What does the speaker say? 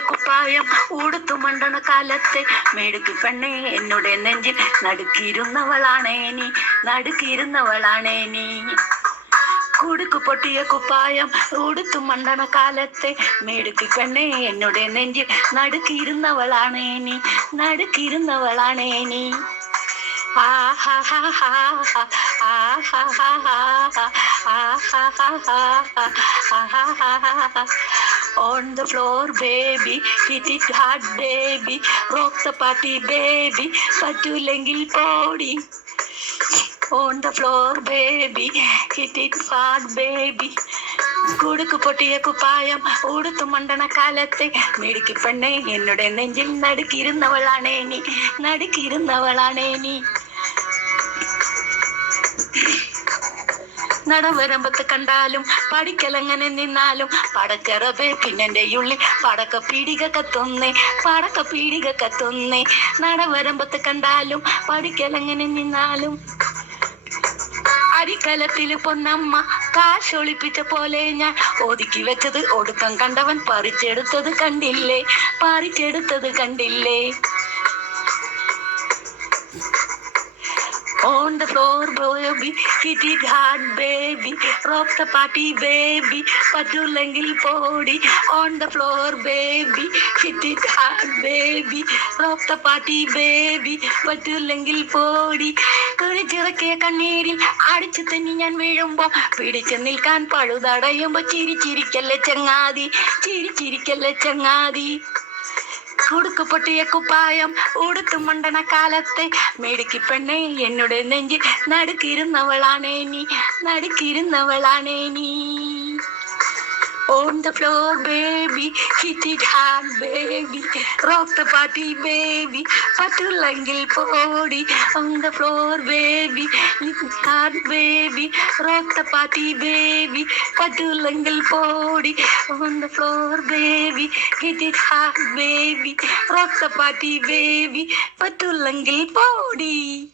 കുപ്പായം ഉടുത്തു മണ്ടണ കാലത്തെ മെഴുക്കി പെണ്ണെ എന്നോട് നെഞ്ചിൽ നടുക്കിയിരുന്നവളാണേ നീ നടുക്കിയിരുന്നവളാണേ നീ കുടുക്കു പൊട്ടിയ കുപ്പായം ഉടുത്തു മണ്ടണ കാലത്തെ മെടുക്കി പെണ്ണേ എന്നോട് നെഞ്ചിൽ നടുക്കിയിരുന്നവളാണേ നീ നടുക്കിയിരുന്നവളാണേ നീ On the floor, baby, hit it hard, baby, rock the party, baby, പറ്റൂലെങ്കിൽ പോടി. On the floor baby hit it hard baby കുടുക്ക് പൊട്ടിയ കുപ്പായം ഉടുത്തു മണ്ടണ കാലത്തെ. മിടുക്കി പെണ്ണെ എന്നുടെ നെഞ്ചിൽ നടുക്കിയിരുന്നവളാണേ നീ. നടുക്കിയിരുന്നവളാണേ നീ. നടവരമ്പത്ത് കണ്ടാലും പഠിക്കലങ്ങനെ നിന്നാലും പടക്കറബേ പിന്നെന്റെ ഉള്ളിൽ പടക്ക പീടിക കത്തുന്നേ പടക്ക പീടിക കത്തുന്നേ. നടവരമ്പത്ത് കണ്ടാലും പഠിക്കലങ്ങനെ നിന്നാലും അരിക്കലത്തിൽ പൊന്നമ്മ കാശൊളിപ്പിച്ച പോലെ ഞാൻ ഒതുക്കി വെച്ചത് ഒടുക്കം കണ്ടവൻ പറിച്ചെടുത്തത് കണ്ടില്ലേ പറിച്ചെടുത്തത് കണ്ടില്ലേ. On the floor, baby, it hard, baby, rock the party, baby, പറ്റൂല്ലെങ്കിൽ പോടി on the floor, baby, hit it hard, baby, rock the party, baby, പറ്റൂല്ലെങ്കിൽ പോടി കുഴിച്ചിറക്കിയ കണ്ണീരിൽ അടിച്ചു തന്നെ ഞാൻ വീഴുമ്പോ പിടിച്ചു നിൽക്കാൻ പഴുതടയുമ്പോ ചിരിച്ചിരിക്കല്ലേ ചങ്ങാതി ചിരിച്ചിരിക്കല്ലേ ചങ്ങാതി. കുടുക്ക് പൊട്ടിയ കുപ്പായം ഉടുത്തു മണ്ടണ കാലത്തെ മെടുക്കി പെണ്ണെ എന്നോട് നെഞ്ചിൽ നടുക്കിരുന്നവളാണേ നീ നടുക്കിരുന്നവളാണേ നീ. On the floor, baby, hit it hard, baby, rock the party, baby, പറ്റുല്ലെങ്കിൽ പോടി floor, baby, hit it hard, baby, rock the party, baby, പറ്റുല്ലെങ്കിൽ പോടി On the floor, baby, hit it hard, baby, rock the party, baby, പറ്റുല്ലെങ്കിൽ പോടി